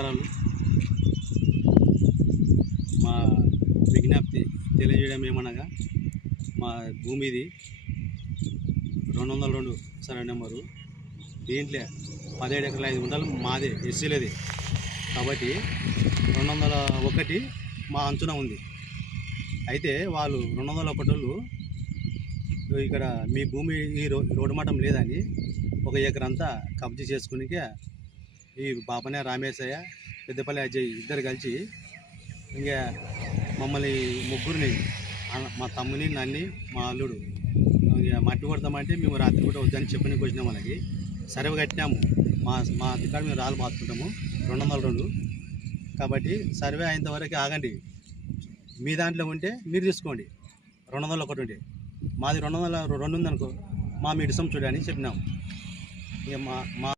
నమస్కారాలు. మా విజ్ఞప్తి తెలియజేయడం ఏమనగా, మా భూమిది 202 సర్వే నెంబరు. దీంట్లో 17 ఎకరాల 5 గుంటలు మాదే, ఎస్సీలది. కాబట్టి 201 మా అంచున ఉంది. అయితే వాళ్ళు 201 ఇక్కడ మీ భూమి ఈ రోడ్డు మట్టం లేదని 1 ఎకరంతా కబ్జా చేసుకునికే ఈ బాపనే రామేశయ్య, పెద్దపల్లి అజయ్ ఇద్దరు కలిసి ఇంకా మమ్మల్ని ముగ్గురిని, మా తమ్ముని, నన్ను, మా అల్లుడు మట్టి కొడతామంటే మేము రాత్రి కూడా వద్దని చెప్పడానికి వచ్చినాం. మనకి సర్వే కట్టినాము. మా అధికారులు మేము రాళ్ళు బాదుకుంటాము 202. కాబట్టి సర్వే అయినంతవరకు ఆగండి. మీ దాంట్లో ఉంటే మీరు తీసుకోండి. 201 ఉంటే మాది 202 ఉందనుకో, మా మీ ఇష్టం చూడని చెప్పినాం. ఇక మా